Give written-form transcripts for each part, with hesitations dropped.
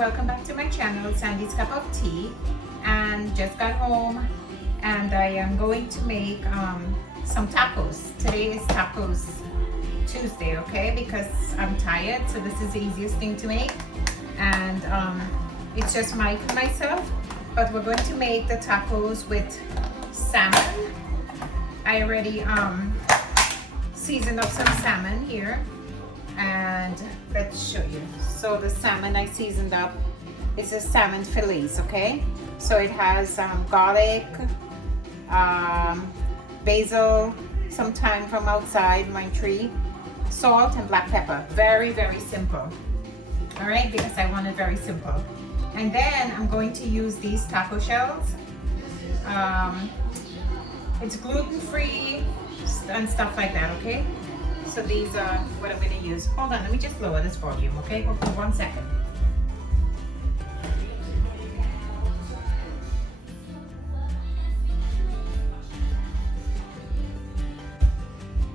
welcome back to my channel, Sandy's Cup of Tea. And just got home and I am going to make some tacos. Today is tacos Tuesday, okay, because I'm tired, so this is the easiest thing to make. And it's just Mike and myself, but we're going to make the tacos with salmon. I already seasoned up some salmon here, and let's show you. So the salmon I seasoned up is a salmon fillets, okay? So it has garlic, basil, some thyme from outside my tree, salt and black pepper. Very, very simple. All right, because I want it very simple. And then I'm going to use these taco shells. It's gluten-free and stuff like that, okay? So these are what I'm going to use. Hold on, let me just lower this volume, okay? Hold on 1 second.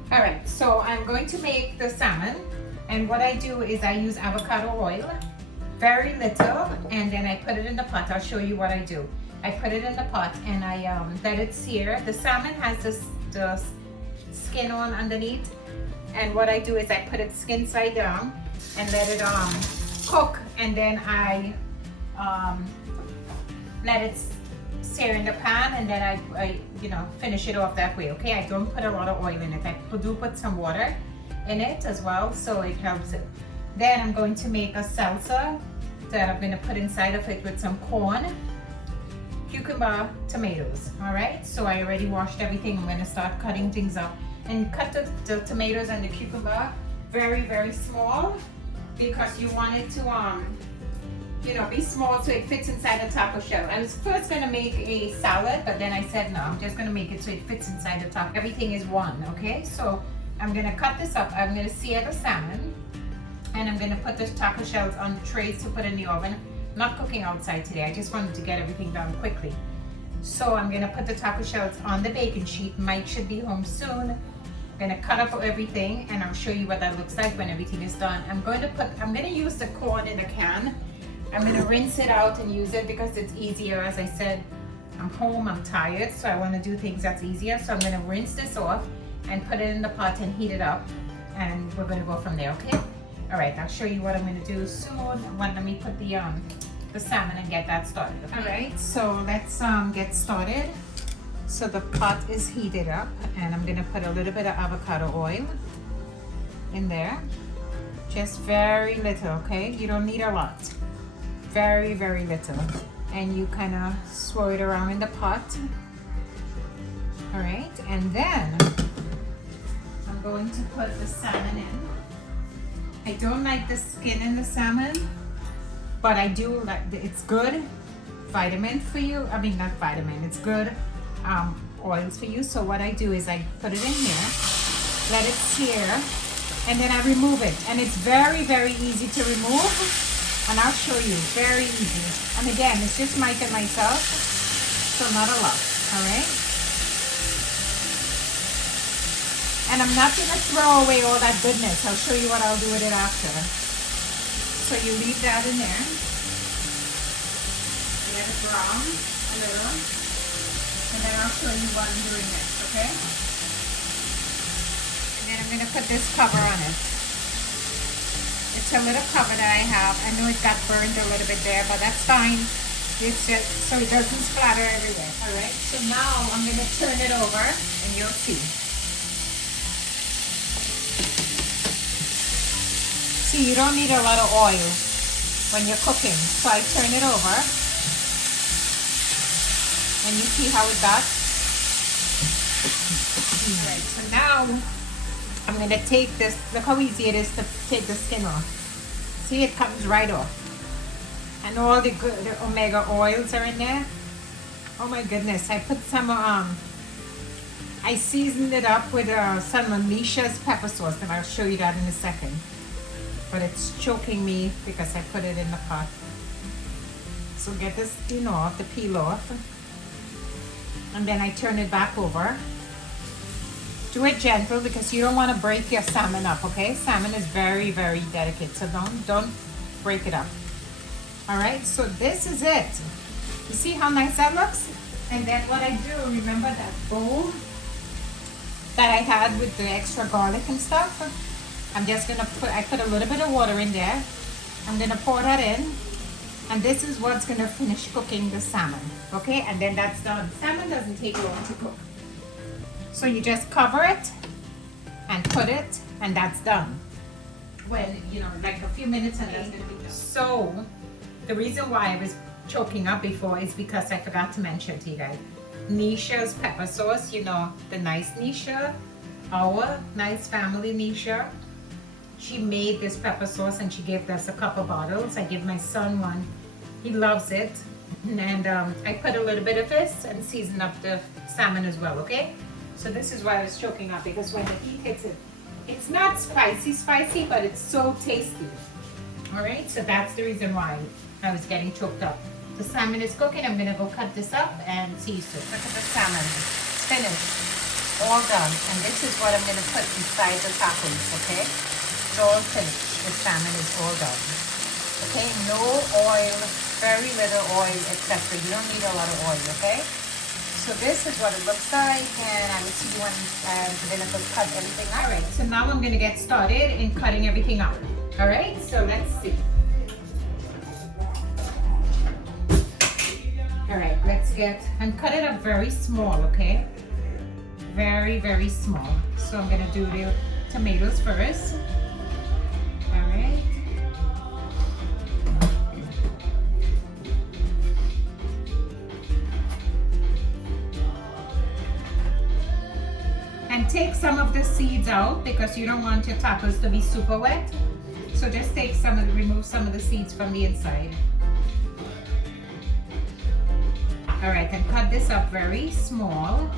All right, so I'm going to make the salmon, and what I do is I use avocado oil, very little, and then I put it in the pot. I'll show you what I do. I put it in the pot and I let it sear. The salmon has the skin on underneath, and what I do is I put it skin side down and let it cook, and then I let it sear in the pan, and then I finish it off that way, okay? I don't put a lot of oil in it. I do put some water in it as well, so it helps it. Then I'm going to make a salsa that I'm going to put inside of it with some corn, cucumber, tomatoes. All right, so I already washed everything. I'm going to start cutting things up and cut the tomatoes and the cucumber very, very small, because you want it to be small so it fits inside the taco shell. I was first going to make a salad, but then I said no, I'm just going to make it so it fits inside the taco. Everything is one, okay? So I'm going to cut this up. I'm going to sear the salmon, and I'm going to put the taco shells on the trays to put in the oven. I'm not cooking outside today. I just wanted to get everything done quickly. So I'm going to put the taco shells on the baking sheet. Mike should be home soon. I'm going to cut up everything, and I'll show you what that looks like when everything is done. I'm going to use the corn in the can. I'm going to rinse it out and use it because it's easier. As I said, I'm home, I'm tired, so I want to do things that's easier. So I'm going to rinse this off and put it in the pot and heat it up, and we're going to go from there, okay? All right, I'll show you what I'm going to do soon. Let me put the salmon and get that started, okay? All right, so let's get started. So the pot is heated up, and I'm going to put a little bit of avocado oil in there. Just very little, okay? You don't need a lot. Very, very little. And you kind of swirl it around in the pot. All right, and then I'm going to put the salmon in. I don't like the skin in the salmon, but I do like it's good vitamin for you. I mean, not vitamin, it's good oils for you. So what I do is I put it in here, let it sear, and then I remove it. And it's very, very easy to remove, and I'll show you, very easy. And again, it's just Mike and myself, so not a lot, all right? And I'm not going to throw away all that goodness. I'll show you what I'll do with it after. So you leave that in there. Let it brown a little. And then I'll show you what I'm doing next, okay? And then I'm going to put this cover on it. It's a little cover that I have. I know it got burned a little bit there, but that's fine. It's just so it doesn't splatter everywhere. All right, so now I'm going to turn it over and you'll see. See, you don't need a lot of oil when you're cooking. So I turn it over, and you see how it got? Right, so now I'm gonna take this, look how easy it is to take the skin off. See, it comes right off. And all the good, the omega oils are in there. Oh my goodness, I put some, I seasoned it up with some Alicia's pepper sauce, and I'll show you that in a second. But it's choking me because I put it in the pot. So get the skin off, the peel off. And then I turn it back over. Do it gentle because you don't want to break your salmon up, okay? Salmon is very, very delicate, so don't break it up. All right, so this is it. You see how nice that looks? And then what I do, remember that bowl that I had with the extra garlic and stuff? I'm just gonna I put a little bit of water in there. I'm gonna pour that in. And this is what's gonna finish cooking the salmon, okay? And then that's done. Salmon doesn't take long to cook. So you just cover it and put it, and that's done. When, you know, like a few minutes and that's gonna be done. So, the reason why I was choking up before is because I forgot to mention to you guys. Nisha's pepper sauce, you know, the nice Nisha, our nice family Nisha. She made this pepper sauce and she gave us a couple bottles. I give my son one. He loves it. And I put a little bit of this and season up the salmon as well, okay? So this is why I was choking up, because when the heat hits it, it's not spicy, but it's so tasty. All right, so that's the reason why I was getting choked up. The salmon is cooking. I'm gonna go cut this up and see you soon. Look at the salmon, it's finished, all done. And this is what I'm gonna put inside the tacos, okay? It's all finished. The salmon is all done. Okay, no oil, very little oil, etc. You don't need a lot of oil, okay? So this is what it looks like, and I will see you when I'm gonna cut everything out. All right, so now I'm gonna get started in cutting everything up. All right, so let's see. All right, let's get, and cut it up very small, okay? Very, very small. So I'm gonna do the tomatoes first. All right. And take some of the seeds out because you don't want your tacos to be super wet. So just take some of remove some of the seeds from the inside. All right, and cut this up very small.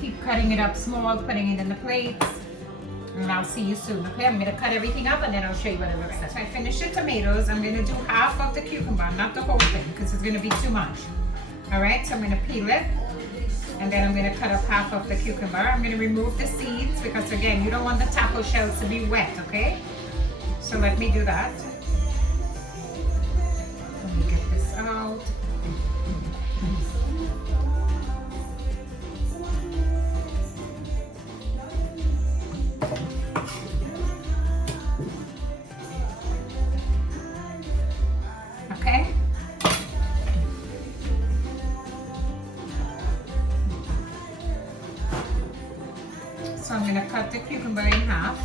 Keep cutting it up small, putting it in the plates, and I'll see you soon. Okay, I'm gonna cut everything up and then I'll show you what it looks like. So I finished the tomatoes. I'm gonna do half of the cucumber, not the whole thing, because it's gonna be too much. All right, so I'm gonna peel it, and then I'm gonna cut up half of the cucumber. I'm gonna remove the seeds because again, you don't want the taco shells to be wet. Okay, so let me do that. Let me get this out. So I'm gonna cut the cucumber in half.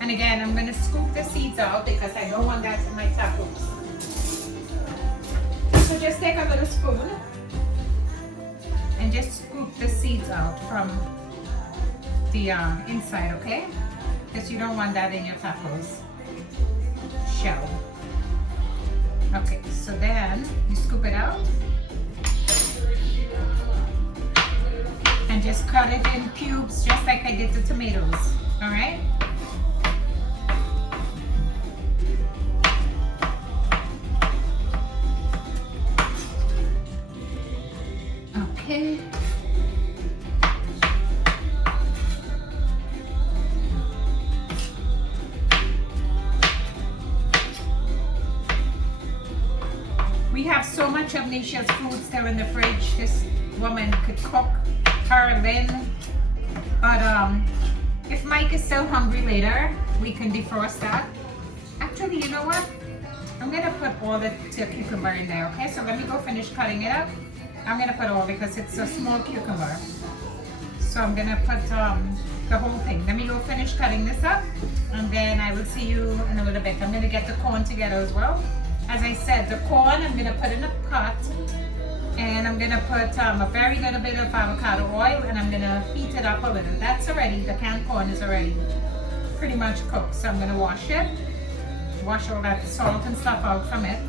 And again, I'm gonna scoop the seeds out because I don't want that in my tacos. So just take a little spoon and just scoop the seeds out from the inside, okay? Because you don't want that in your tacos shell. Okay, so then you scoop it out. And just cut it in cubes just like I did the tomatoes, all right? Okay. We have so much of Nisha's food still in the fridge. This woman could cook her Lynn, but if Mike is still hungry later, we can defrost that. Actually, you know what? I'm gonna put all the cucumber in there, okay? So let me go finish cutting it up. I'm gonna put all because it's a small cucumber. So I'm gonna put the whole thing. Let me go finish cutting this up, and then I will see you in a little bit. I'm gonna get the corn together as well. As I said, the corn I'm gonna put in a pot. And I'm gonna put a very little bit of avocado oil, and I'm gonna heat it up a little. That's already, the canned corn is already pretty much cooked. So I'm gonna wash it, wash all that salt and stuff out from it,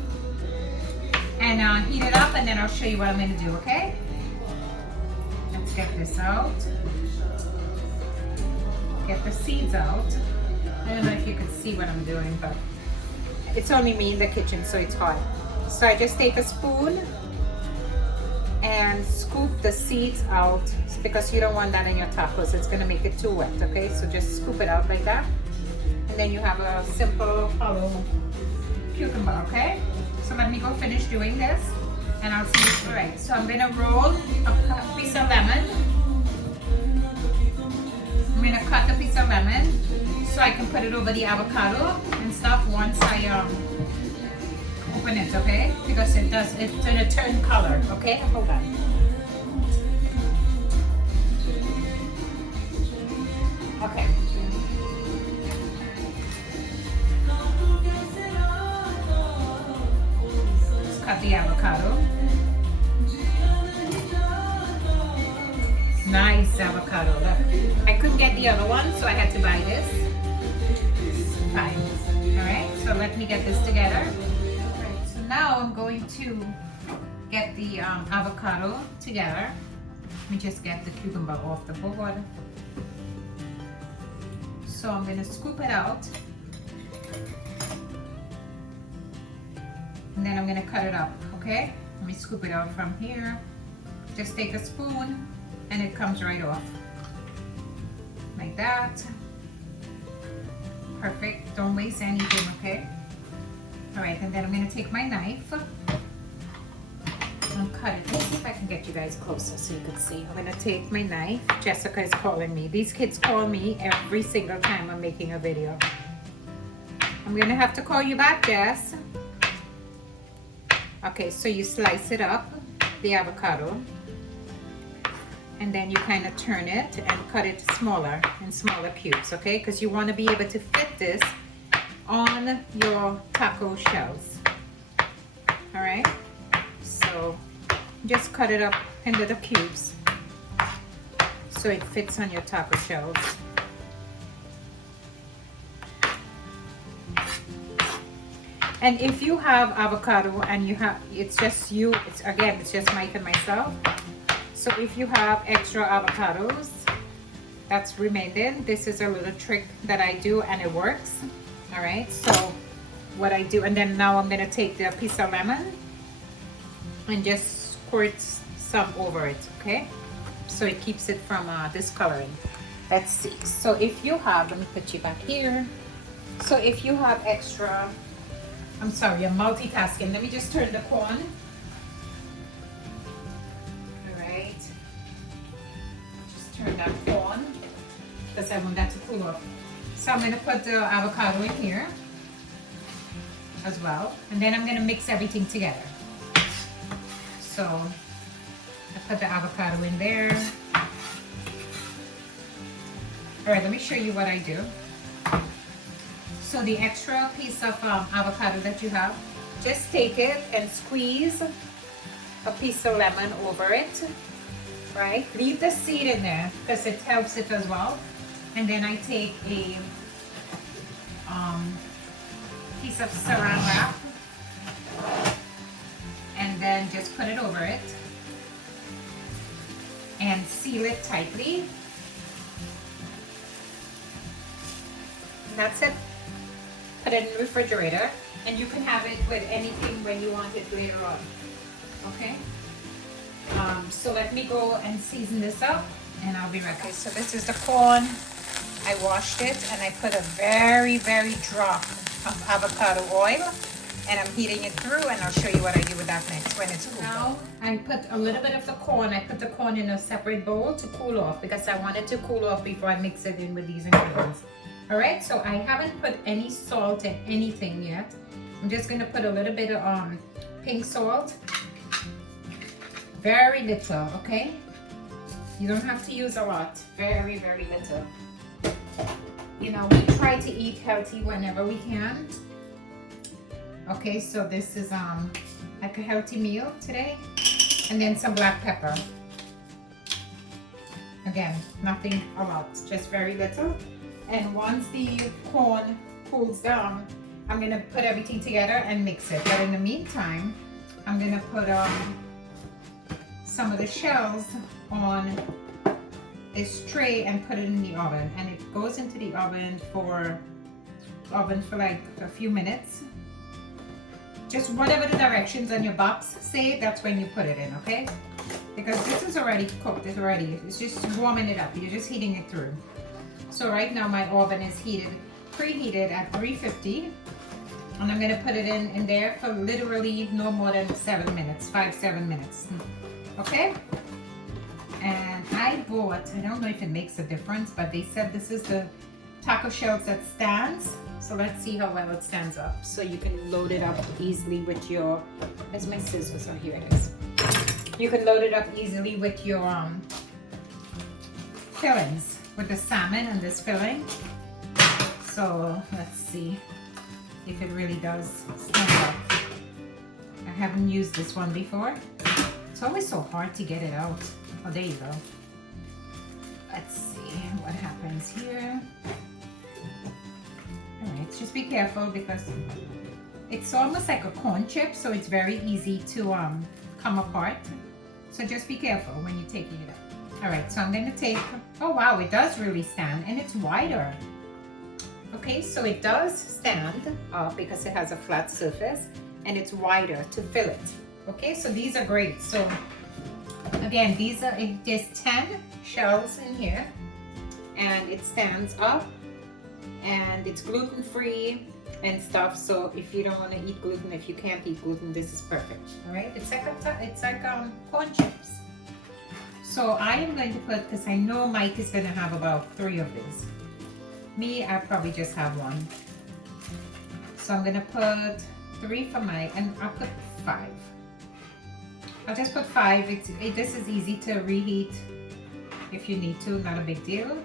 and heat it up, and then I'll show you what I'm gonna do, okay? Let's get this out. Get the seeds out. I don't know if you can see what I'm doing, but it's only me in the kitchen, so it's hot. So I just take a spoon and scoop the seeds out because you don't want that in your tacos. It's gonna make it too wet, okay? So just scoop it out like that. And then you have a simple hollow cucumber, okay? So let me go finish doing this and I'll see you. All right, so I'm gonna roll a piece of lemon. I'm gonna cut a piece of lemon so I can put it over the avocado and stuff once I open it, okay? Because it's gonna turn color, okay? Hold on. Okay. Let's cut the avocado. Nice avocado, look. I couldn't get the other one, so I had to buy this. Fine. Alright, so let me get this together. So now I'm going to get the avocado together. Let me just get the cucumber off the board. So I'm going to scoop it out. And then I'm going to cut it up, okay? Let me scoop it out from here. Just take a spoon and it comes right off. Like that. Perfect. Don't waste anything, okay? All right, and then I'm gonna take my knife and cut it. Let's see if I can get you guys closer so you can see. I'm gonna take my knife. Jessica is calling me. These kids call me every single time I'm making a video. I'm gonna have to call you back, Jess. Okay, so you slice it up, the avocado, and then you kind of turn it and cut it smaller in smaller cubes, okay? Because you want to be able to fit this on your taco shells. All right, so just cut it up in little cubes so it fits on your taco shells. And if you have avocado and you have, it's just Mike and myself. So if you have extra avocados that's remaining, this is a little trick that I do and it works. All right, so what I do, and then now I'm gonna take the piece of lemon and just squirt some over it, okay? So it keeps it from discoloring. Let's see. So if you have, let me put you back here. So if you have extra, I'm sorry, I'm multitasking. Let me just turn the corn. All right. Just turn that corn because I want that to cool off. So I'm gonna put the avocado in here as well. And then I'm gonna mix everything together. So I put the avocado in there. All right, let me show you what I do. So the extra piece of avocado that you have, just take it and squeeze a piece of lemon over it, right? Leave the seed in there because it helps it as well. And then I take a piece of saran wrap and then just put it over it and seal it tightly. And that's it. Put it in the refrigerator, and you can have it with anything when you want it later on. Okay? So let me go and season this up, and I'll be right back. Okay, so this is the corn. I washed it, and I put a very, very drop of avocado oil, and I'm heating it through, and I'll show you what I do with that next when it's cooled. Now, I put a little bit of the corn. I put the corn in a separate bowl to cool off because I want it to cool off before I mix it in with these ingredients. All right, so I haven't put any salt in anything yet. I'm just gonna put a little bit of pink salt. Very little, okay? You don't have to use a lot. Very, very little. You know, we try to eat healthy whenever we can. Okay, so this is like a healthy meal today. And then some black pepper. Again, nothing a lot, just very little. And once the corn cools down, I'm gonna put everything together and mix it. But in the meantime, I'm gonna put some of the shells on this tray and put it in the oven. And it goes into the oven for oven for like a few minutes. Just whatever the directions on your box say, that's when you put it in, okay? Because this is already cooked, it's already, it's just warming it up. You're just heating it through. So right now my oven is preheated at 350. And I'm gonna put it in there for literally no more than 7 minutes, 5-7 minutes, okay? And I bought, I don't know if it makes a difference, but they said this is the taco shells that stands. So let's see how well it stands up. So you can load it up easily with your, where's my scissors? Oh, here it is. You can load it up easily with your fillings, with the salmon and this filling. So let's see if it really does stand up. I haven't used this one before. It's always so hard to get it out. Oh, there you go. Let's see what happens here. All right, just be careful because it's almost like a corn chip, so it's very easy to come apart. So just be careful when you're taking it out. All right, so I'm gonna take, oh wow, it does really stand and it's wider. Okay, so it does stand up because it has a flat surface and it's wider to fill it. Okay, so these are great. So again, there's 10 shells in here and it stands up and it's gluten-free and stuff. So if you don't want to eat gluten, if you can't eat gluten, this is perfect. All right, it's like corn chips. So I am going to put, because I know Mike is going to have about 3 of these. Me, I probably just have 1. So I'm going to put 3 for Mike, and I'll put 5. I'll just put 5. This is easy to reheat if you need to, not a big deal.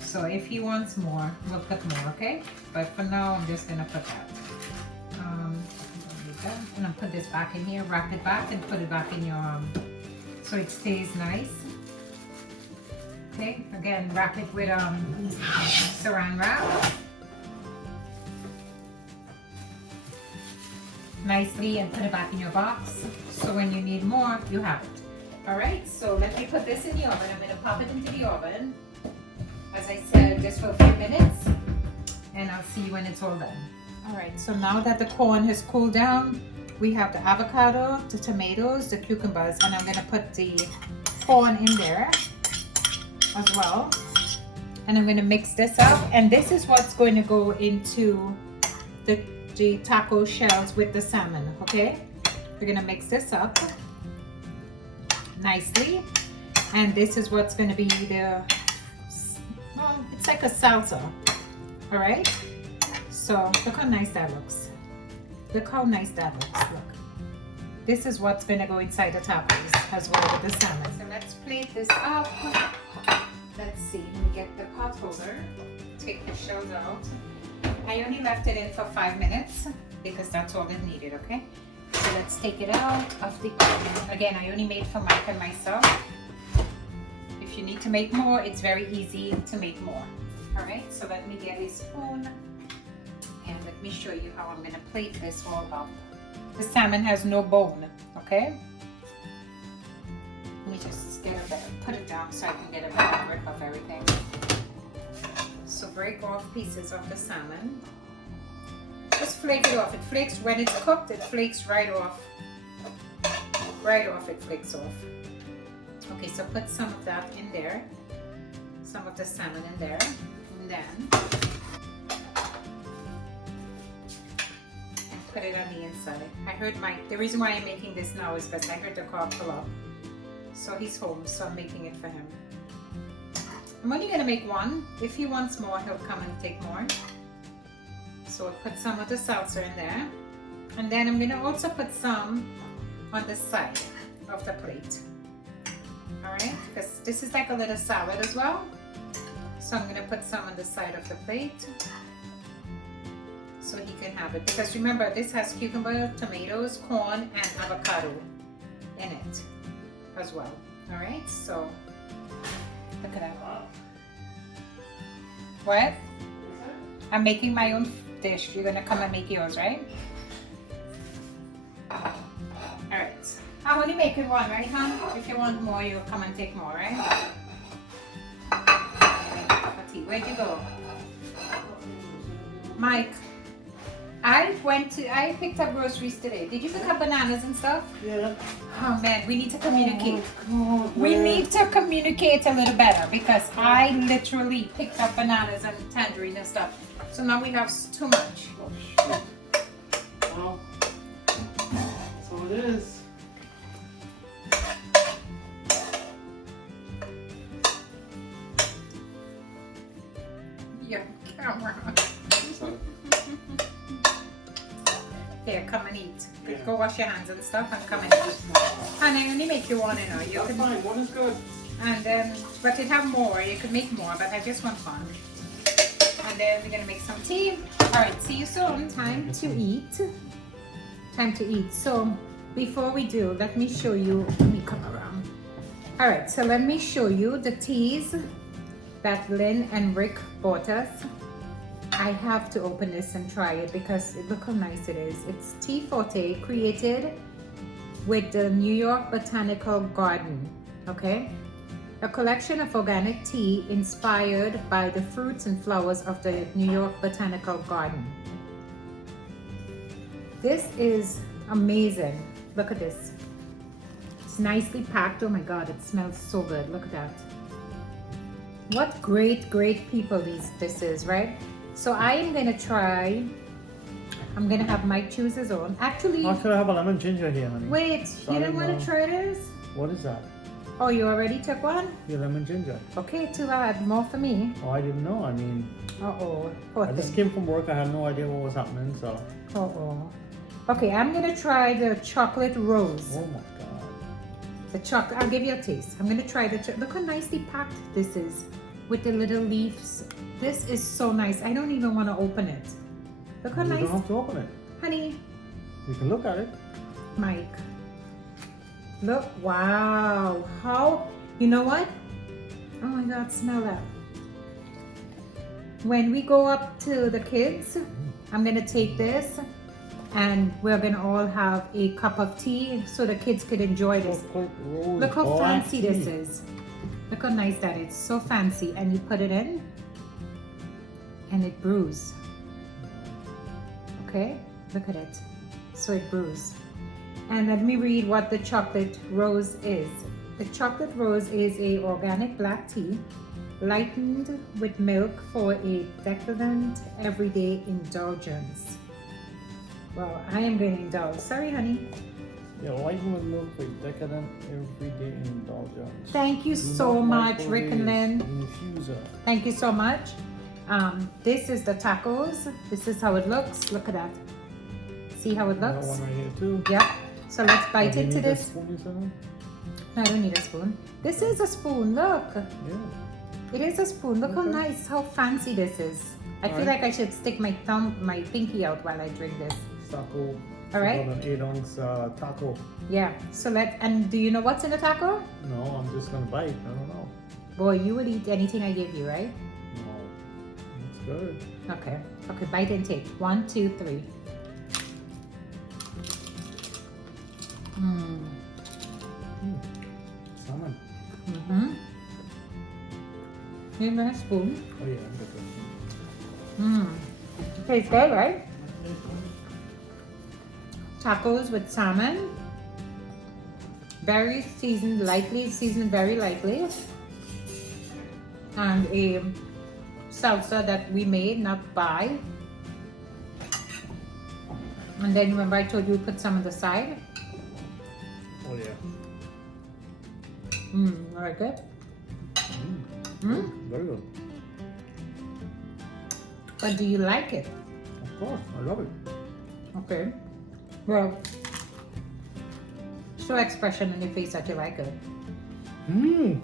So if he wants more, we'll put more, okay? But for now, I'm just gonna put that. And I'll put this back in here, wrap it back and put it back in your, so it stays nice. Okay, again, wrap it with saran wrap. Nicely and put it back in your box. So when you need more, you have it. All right, so let me put this in the oven. I'm gonna pop it into the oven. As I said, just for a few minutes, and I'll see you when it's all done. All right, so now that the corn has cooled down, we have the avocado, the tomatoes, the cucumbers, and I'm gonna put the corn in there as well. And I'm gonna mix this up, and this is what's going to go into the taco shells with the salmon, okay? We're gonna mix this up nicely, and this is what's gonna be the, well, it's like a salsa, all right? So look how nice that looks. Look how nice that looks, look. This is what's gonna go inside the tacos as well with the salmon. So let's plate this up. Let's see, let me get the pot holder, take the shells out. I only left it in for 5 minutes because that's all it needed, okay? So let's take it out of the oven. Again, I only made for Mike and myself. If you need to make more, it's very easy to make more. All right, so let me get a spoon and let me show you how I'm gonna plate this all up. The salmon has no bone, okay? Let me just get a better, put it down so I can get a better grip of everything. So break off pieces of the salmon. Just flake it off. It flakes when it's cooked, it flakes right off. Right off, it flakes off. Okay, so put some of that in there. Some of the salmon in there. And then put it on the inside. I heard Mike, the reason why I'm making this now is because I heard the car pull up. So he's home, so I'm making it for him. I'm only gonna make 1. If he wants more, he'll come and take more. So I'll put some of the salsa in there. And then I'm gonna also put some on the side of the plate. All right, because this is like a little salad as well. So I'm gonna put some on the side of the plate so he can have it. Because remember, this has cucumber, tomatoes, corn, and avocado in it as well. All right, so look at that. What? I'm making my own dish. You're gonna come and make yours, right? All right. I'm only making 1, right, hon? If you want more, you'll come and take more, right? Where'd you go? Mike, I picked up groceries today. Did you pick up bananas and stuff? Yeah. Oh man, we need to communicate. Oh, We need to communicate a little better because I literally picked up bananas and tangerine and stuff. So now we have too much. Oh, shit. Well, so it is. Yeah, camera. There, come and eat. Yeah. Go wash your hands and stuff and come and eat. And I only make you one, you know. You That's can, fine, one is good. and then, but it have more. You could make more, but I just want one. And then we're gonna make some tea. All right, see you soon. Time to eat. Time to eat. So before we do, let me show you. Let me come around. All right, so let me show you the teas that Lynn and Rick bought us. I have to open this and try it because look how nice it is. It's Tea Forte, created with the New York Botanical Garden, okay? A collection of organic tea inspired by the fruits and flowers of the New York Botanical Garden. This is amazing. Look at this. It's nicely packed. Oh my God, it smells so good. Look at that. What great people this is, right? So I am gonna try. I'm gonna have Mike choose his own. Actually, How should I have a lemon ginger here, honey? wait, you Sorry, didn't want no. to try this? What is that? Oh, you already took one? Your lemon ginger. Okay, too bad. More for me. Oh, I didn't know. I mean, Uh-oh. Poor I just thing. came from work. I had no idea what was happening, so. Uh-oh. Okay, I'm gonna try the chocolate rose. Oh my God. The chocolate. I'll give you a taste. I'm gonna try the. Look how nicely packed this is, with the little leaves. This is so nice. I don't even want to open it. Look how You nice, don't have to open it. honey. You can look at it. Mike. Look, wow. How, you know what? Oh my God, smell that. When we go up to the kids, I'm gonna take this and we're gonna all have a cup of tea so the kids could enjoy this. Chocolate rose Look how black fancy tea. this is. Look how nice that is. So fancy. And you put it in and it brews. Okay, look at it. So it brews. And let me read what the chocolate rose is. The chocolate rose is a organic black tea lightened with milk for a decadent everyday indulgence. Well, I am going to indulge. Sorry, honey. Yeah, lighten with milk for decadent everyday indulgence. Thank you Do so not much, Rick and microwave Lynn. Infuser. Thank you so much. This is the tacos. This is how it looks. Look at that. See how it Got looks? one right here too. Yep. So let's bite Do you into need a this. spoon, you said? No, I don't need a spoon. This is a spoon. Look. Yeah. It is a spoon. Look how Okay. nice, how fancy this is. I feel Alright. like I should stick my pinky out while I drink this. Taco. All right. About an 8-ounce taco. Yeah. So and do you know what's in the taco? No, I'm just gonna bite. I don't know. Boy, you would eat anything I give you, right? No. Looks good. Okay. Okay, bite and take. 1, 2, 3. Mmm. Salmon. Mm-hmm. Give me a spoon. Oh yeah, I'm good. Mmm. Tastes good, right? Tacos with salmon. Very seasoned lightly, seasoned very lightly. And a salsa that we made, not buy. And then remember I told you put some on the side. Oh yeah. Very good. Very good. But do you like it? Of course, I love it. Okay. Well, show expression on your face that you like it. Mmm.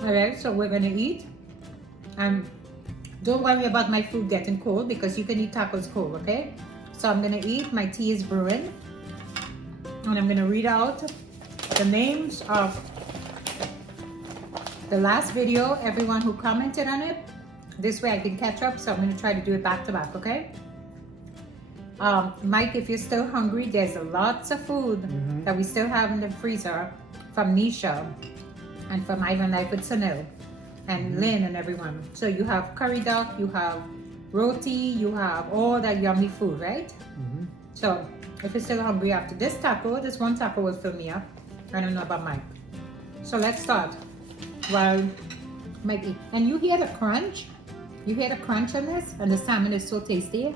Alright, so we're gonna eat. Don't worry about my food getting cold because you can eat tacos cold, okay? So I'm gonna eat, my tea is brewing. And I'm gonna read out the names of the last video, everyone who commented on it. This way I can catch up, so I'm gonna try to do it back to back, okay? Mike, if you're still hungry, there's lots of food that we still have in the freezer from Nisha and from Ivan Life with Sunil. and Lynn and everyone. So you have curry duck, you have roti, you have all that yummy food, right? So if you're still hungry after this taco, this one taco will fill me up. I don't know about Mike. So let's start while Mike eat. And you hear the crunch? You hear the crunch on this? And the salmon is so tasty.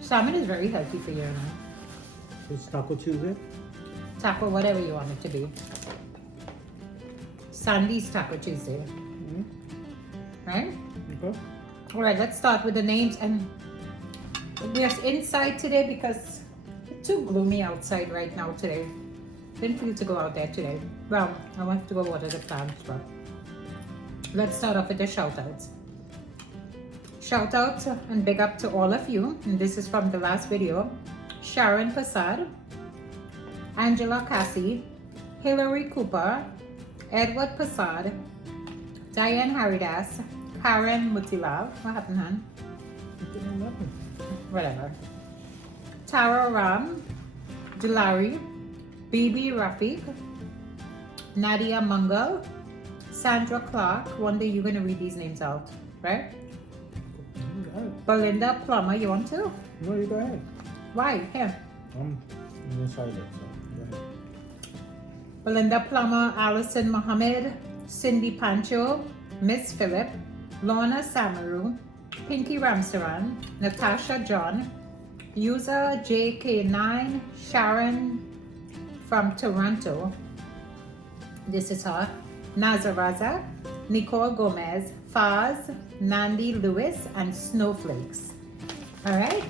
Salmon is very healthy for you, you know? It's Taco Tuesday. Taco, whatever you want it to be. Sandy's Taco Tuesday. Right? Okay. All right, let's start with the names. And we're inside today because it's too gloomy outside right now today. Didn't feel to go out there today. Well, I want to go water the plants, but let's start off with the shoutouts. Shout out and big up to all of you. And this is from the last video. Sharon Prasad, Angela Cassie, Hillary Cooper, Edward Prasad, Diane Haridas, Karen Mutilal. What happened, hon? Whatever. Tara Ram, Dulari, Bibi Rafiq, Nadia Mangal, Sandra Clark. One day you're going to read these names out, right? Belinda Plummer, you want to? No, you go ahead. Why? Here. I'm inside it, so go ahead. Belinda Plummer, Alison Mohammed, Cindy Pancho, Miss Phillip, Lorna Samaru, Pinky Ramsaran, Natasha John, user JK9, Sharon from Toronto. This is her. Nazaraza, Nicole Gomez, Faz, Nandi Lewis, and Snowflakes. All right.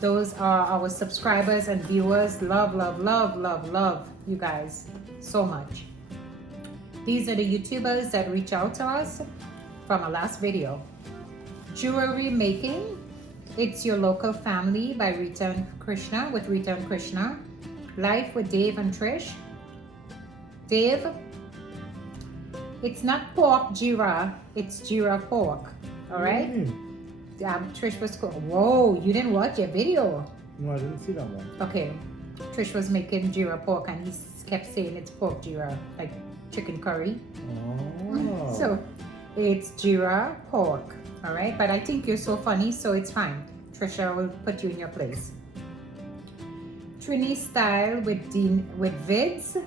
Those are our subscribers and viewers. Love, love, love, love, love you guys so much. These are the YouTubers that reach out to us from our last video. Jewelry Making, It's Your Local Family by Rita and Krishna with Rita and Krishna. Life with Dave and Trish. Dave, it's not pork jira, it's jira pork. All right? Trish was cool. Whoa, you didn't watch your video. No, I didn't see that one. Okay. Trish was making jira pork and he kept saying it's pork jira, like chicken curry. Oh. So it's jira pork. All right. But I think you're so funny, so it's fine. Trisha will put you in your place. Trini Style with Vids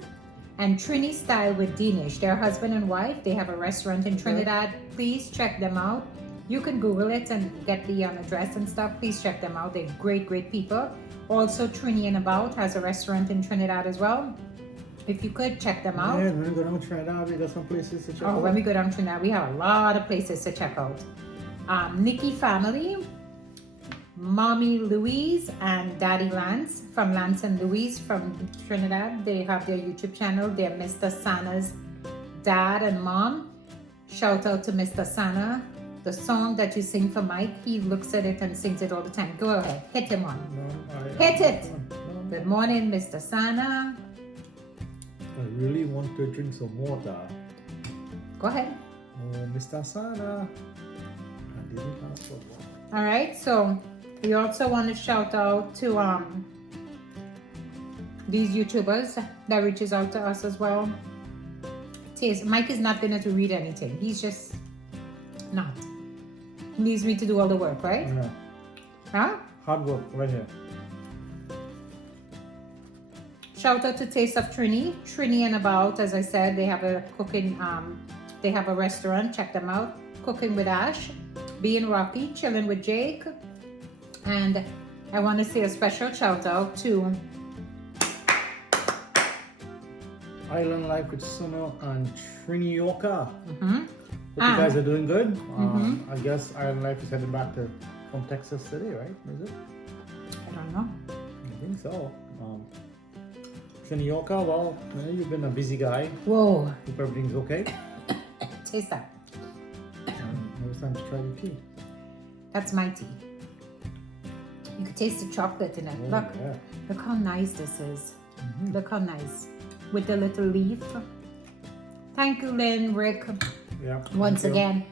and Trini Style with Dinish. They're husband and wife. They have a restaurant in Trinidad. Please check them out. You can Google it and get the address and stuff. Please check them out. They're great, great people. Also, Trini and About has a restaurant in Trinidad as well. If you could check them out. Yeah, when we go down to Trinidad, we got some places to check out. Oh, when we go down to Trinidad, we have a lot of places to check out. Nikki Family, Mommy Louise, and Daddy Lance from Lance and Louise from Trinidad. They have their YouTube channel. They're Mr. Sana's dad and mom. Shout out to Mr. Sana. The song that you sing for Mike, he looks at it and sings it all the time. Go ahead, hit him on. Hit it. Good morning, Mr. Sana. I really want to drink some water. Go ahead. Oh, Mr. Sana. I didn't ask for water. All right, so we also want to shout out to these YouTubers that reaches out to us as well. Mike is not going to read anything. He's just not. He needs me to do all the work, right? Yeah. Huh? Hard work right here. Shout out to Taste of Trini. Trini and About, as I said, they have a cooking, they have a restaurant. Check them out. Cooking with Ash, Being Rocky, Chilling with Jake. And I want to say a special shout out to Island Life with Suno and Trini Yoka. Mm-hmm. Hope you guys are doing good. I guess Island Life is heading back from Texas today, right? Is it? I don't know. I think so. Trini Yoka, well, you've been a busy guy. Whoa. Hope everything's okay. Taste that. Now it's time to try your tea. That's my tea. You can taste the chocolate in it. Oh, Look. yeah. Look how nice this is. Mm-hmm. Look how nice. With the little leaf. Thank you, Lynn, Rick. Yeah. Once again,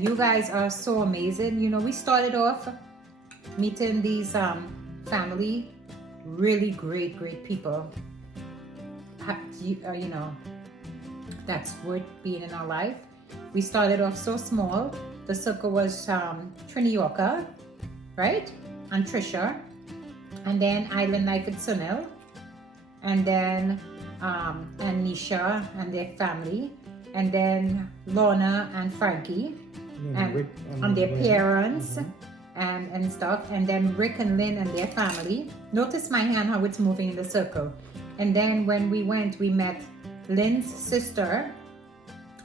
you guys are so amazing. You know, we started off meeting these family, really great people. you know, that's worth being in our life. We started off so small. The circle was Trini Yorker, right? And Trisha. And then Island Life with Sunil. And then and Nisha and their family. And then Lorna and Frankie. And their parents. And stuff, and then Rick and Lynn and their family. Notice my hand how it's moving in the circle. And then when we went, we met Lynn's sister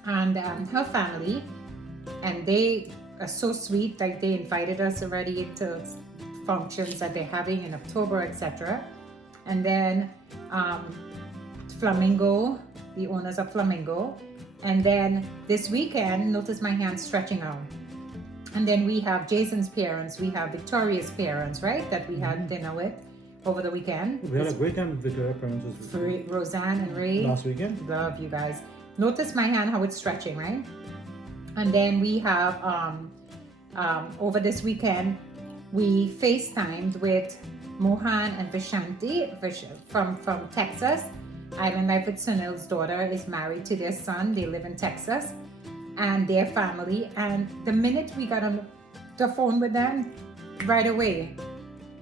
and her family, and they are so sweet. Like they invited us already to functions that they're having in October, etc. And then Flamingo, the owners of Flamingo. And then this weekend, notice my hand stretching out. And then we have Jason's parents, we have Victoria's parents, right? That we had dinner with over the weekend. We had a great time with Victoria's parents. Roseanne and Ray. Last weekend. Love you guys. Notice my hand, how it's stretching, right? And then we have, over this weekend, we FaceTimed with Mohan and Vishanti from Texas. Island Life with Sunil's daughter is married to their son. They live in Texas. And their family, and the minute we got on the phone with them, right away,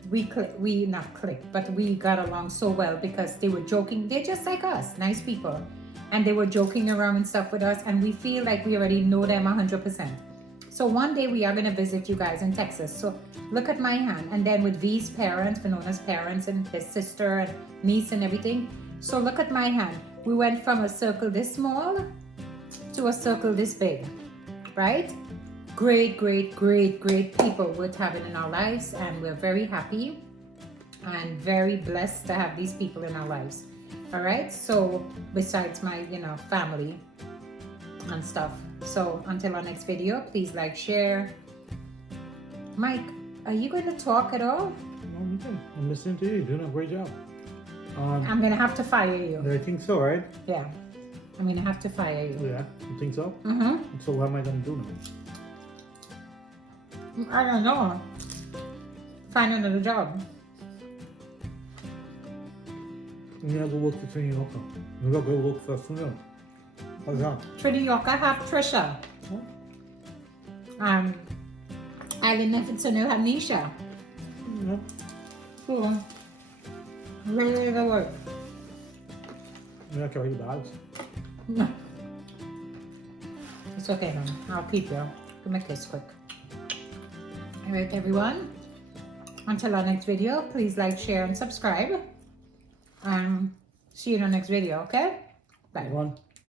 we not clicked, but we got along so well because they were joking. They're just like us, nice people, and they were joking around and stuff with us, and we feel like we already know them 100%. So one day we are gonna visit you guys in Texas. So look at my hand, and then with V's parents, Vinona's parents, and his sister and niece and everything. So look at my hand. We went from a circle this small to a circle this big, right? Great people worth having in our lives, and we're very happy and very blessed to have these people in our lives. All right, so besides my family and stuff. So until our next video, please like, share. Mike, are you going to talk at all? No, okay. I'm listening to you. You're doing a great job. I'm gonna have to fire you. I think so, right? Yeah, I'm gonna have to fire you. Yeah, you think so? Mm-hmm. So what am I gonna do now? I don't know. Find another job. I'm gonna go work for Trini Yorker. I'm gonna go work for Sunil. How's that? Trini Yorker have Trisha. Island Life with Sunil have Nisha. Yeah. So, really good work. I'm gonna carry the bags. No. It's okay, honey. I'll keep you. To make this quick. Alright, everyone. Until our next video, please like, share, and subscribe. See you in our next video, okay? Bye. Everyone.